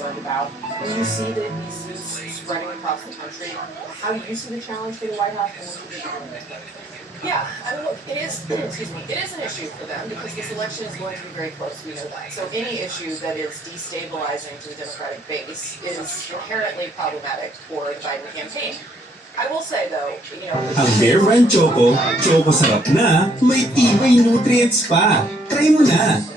About when you see the disease spreading across the country, how do you see the challenge for the White House and what do you do? Yeah, I mean, look, it is, excuse me, it is an issue for them because this election is going to be very close, we know that. So any issue that is destabilizing to the Democratic base is inherently problematic for the Biden campaign. I will say though, you know... Ang Bear Brand Choco, choco sarap na, may tibay nutrients pa. Try mo na!